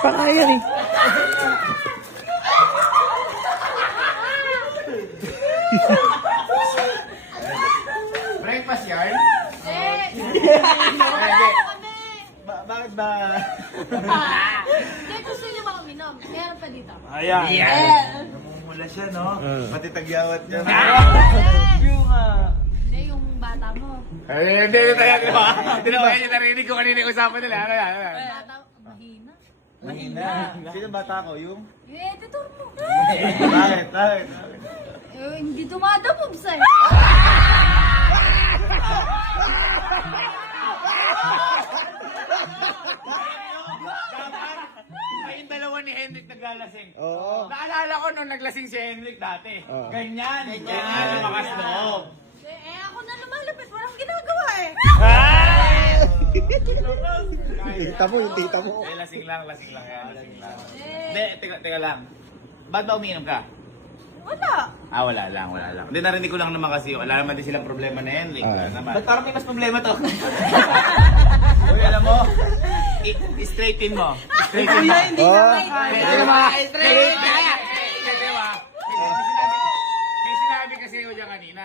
pa nga yan eh. Breakfast yarn? Bakit ba? Hindi, gusto niyo bang uminom? Meron pa dito. Ayan. Namumula siya, no? Pati tagyawat niya. Hindi, yung bata mo. Hindi tayo. Hindi na kaya narinig ko kanina yung usapan nila. Ano yan? Bata, mahina. Mahina. Sino bata ko? Yung? Yung editor mo. Bakit? Hindi dumadabog sa'yo. Kayong dalawa ni Henrik naglalasing. Oo. Naalala ko nung naglasing si Henrik dati. Oo. Ganyan lumakas loob. Ako na lumalapit. Walang ginagawa eh. Tita mo, yung tita mo. Lasing lang yan. Hindi, teka lang. Ba't ba umiinom ka? Wala. Wala lang. Hindi, narinig ko lang naman kasi, wala naman din silang problema na Henrik. Ba't parang may mas problema to? Uy, alam mo, straighten mo. Straighten mo. Hindi May sinabi kasi ko dyan kanina.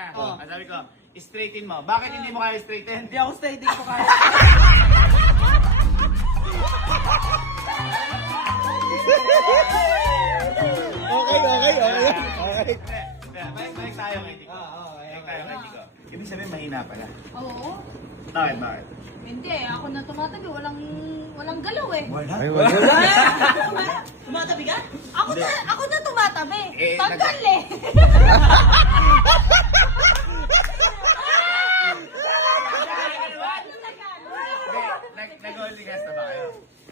Sabi ko, straighten mo. Bakit hindi mo kaya straighten? Hindi ako straighten ko kaya. Okay. Balik tayo kay Chico. Balik tayo kay Chico. Ibig sabihin, mahina pala. Oo. Bakit? Hindi, ako na tumatabi. Walang galaw eh. Ay, wala. Tumatabi ka? Ako na tumatabi. Eh, Tanggal eh. Nag-holding hands na ba kayo?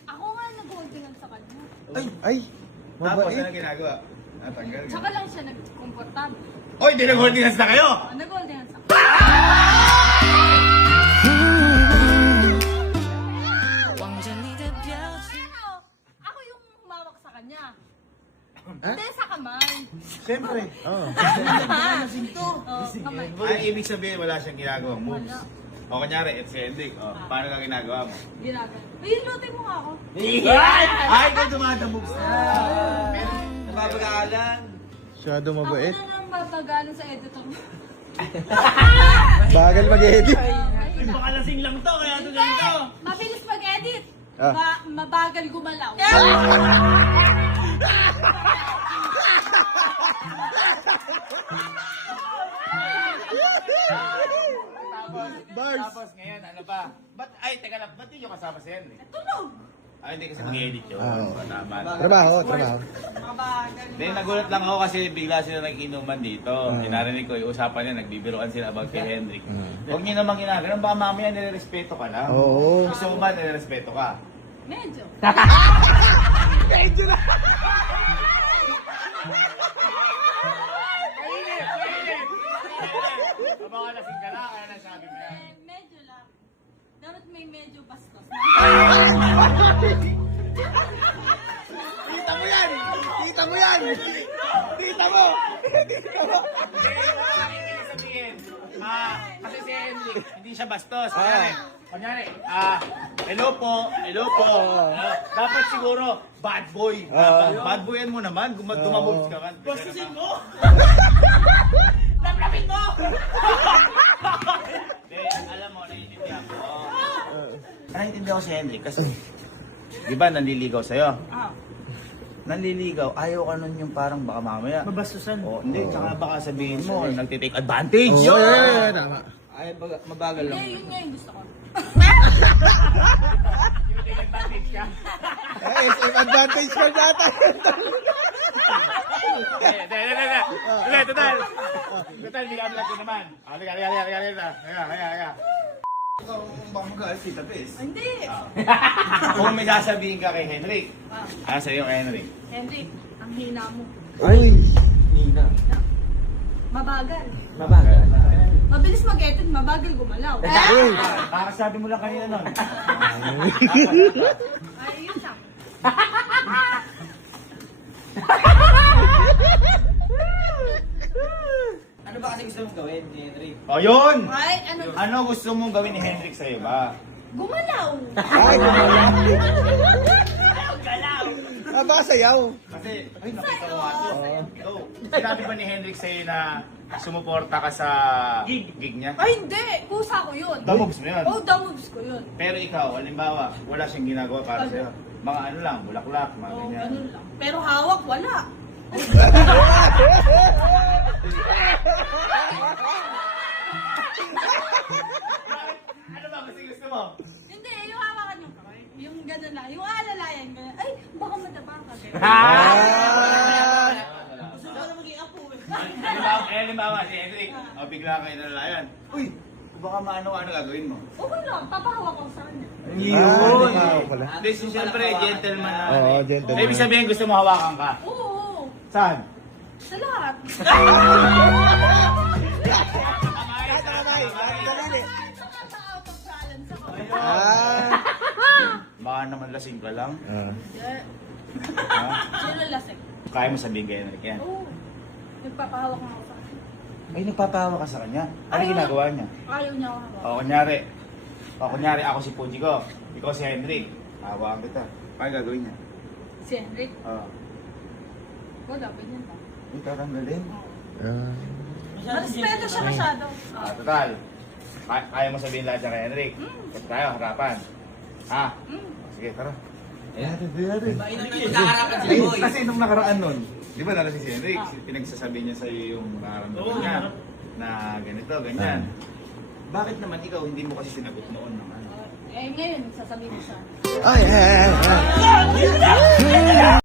Ako nga nag-holdingan sa kanya. Ay, Tapos, mabait. ano ginagawa? Natanggal. Tsaka lang siya nag-comfortable. Oy, di nag-holding hands na kayo! Nag-holdingan sa kanya. Ako yung humawak sa kanya. Hindi, sa kamay. Siyempre. Oo. Kamay. Ay, ibig sabihin, wala siyang ginagawang moves. Wala. O, kunyari, it's Henrik. O, paano ka ginagawa mo? Ginagawa. Uy, lutin mo nga ako. Ay, ikaw dumadamoves na! Nababagalan. Masyado Ako mabait. na lang mapagaling sa editor mo. Bagal mag-edit. Ay, na. Lasing lang to, kaya ito Hindi! Mabilis mag-edit. Ah. Mabagal gumalaw. Bars. Tapos ngayon, ano ba? Ay, teka lang, ba't hindi nyo kasama si Henrik? Tunog. Ay, hindi kasi mag-edit yun. Oo. Tama. Trabaho. Hindi, nagulat lang ako kasi bigla sila nag-inuman dito. Narinig ko, yung usapan niya, nagbibiroan sila about kay Henrik. Huwag niyo naman ginagawa, baka mamaya nire-respeto ka lang. Oo. Gusto mo ba nire-respeto ka? Medyo. Baka lasing ka lang, kaya nasabi mo yan. Medyo lang. Dapat may medyo bastos. Kita mo yan! Kita mo yan! Kita mo! Hindi sabihin. Kasi si Henrik, hindi siya bastos. Kunyari, hello po. Dapat siguro, bad boy. Bad boyan mo naman, dumabog ka. Bastusin mo! Laplapin mo! Alam mo, naiintindihan ko. Naiintindihan ko si Henrik kasi, di ba nanliligaw sa'yo? Nanliligaw, ayaw ka nun yung parang baka mamaya. Mabastusan. Hindi, tsaka baka sabihin mo, nagtitake advantage. Oo, yeah, tama. Ay, mabagal lang. Hindi, yun nga yung gusto ko. Yung take advantage ka. Eh, SM advantage ka data. Total, bigyan ko naman. Halika. Kung baka magalit si Tapis. Hindi. Kung may sasabihin ka kay Henrik, ano sa'yo kay Henrik? Henrik, ang hina mo. Ay! Nina. Mabagal. Mabagal. Mabilis mag-edit, mabagal gumalaw. Baka sabi mo lang kanina nun. Ay, yun siya. Ano ba kasi gusto mong gawin ni Henry? O yun! Ay, ano? Ano gusto mong gawin ni Henrik sa'yo ba? Gumalaw. Ay! Galaw. Baka sayaw. Kasi, ay, nakita ko nga to. Oh, sinabi ba ni Hendrik sa'yo na sumuporta ka sa gig niya? Ay, hindi. Kusa ko yun. Damogs mo yun. Oh, damogs ko yun. Pero ikaw, halimbawa, wala siyang ginagawa para sa'yo. Mga ano lang, bulaklak, mga Oh, ganyan. ganun lang. Pero hawak, wala. Ano ba kasi gusto mo? Hindi, yung hawakan yung kamay. Yung ganun lang. Yung alalayan, ganun. Ay, baka mataba ka. Gusto ko na maging apo eh. Halimbawa, si Hendrik, o bigla kayo nalalayan. Uy, baka maano-ano gagawin mo? Okay lang, papahawak ko sa kanya. Yun. Pala. Hindi, siyempre, gentleman na. Oo, gentleman. Ibig sabihin, gusto mo hawakan ka. Oo, Saan? sa lahat. Saka sa out of balance ako. Baka naman lasing ka lang. Hindi. Ha? Sino lasing? Kaya mo sabihin kay Hendrik yan. Oo. Nagpapahawak na ako sa kanya. Ay, nagpapahawa ka sa kanya. Ano ginagawa niya? Ayaw niya ako hawak. Kunyari ako si Puji ko. Ikaw si Hendrik. Hawaan kita. Ano gagawin niya? Si Henrik, Oo. wala, ganyan lang. Uy, tatanggalin. Respeto siya masyado. Total. Kaya mo sabihin lahat siya kay Hendrik. Kasi tayo, harapan. Ha? Sige, tara. Kasi nung nakaraan nun, di ba nalasing si Hendrik? Pinagsasabi niya sa'yo yung nararamdaman niya na ganito, ganyan. Bakit naman ikaw hindi mo kasi sinagot noon ng ano? Eh, ngayon, sasabihin ko siya. Ay, ay, ay, ay.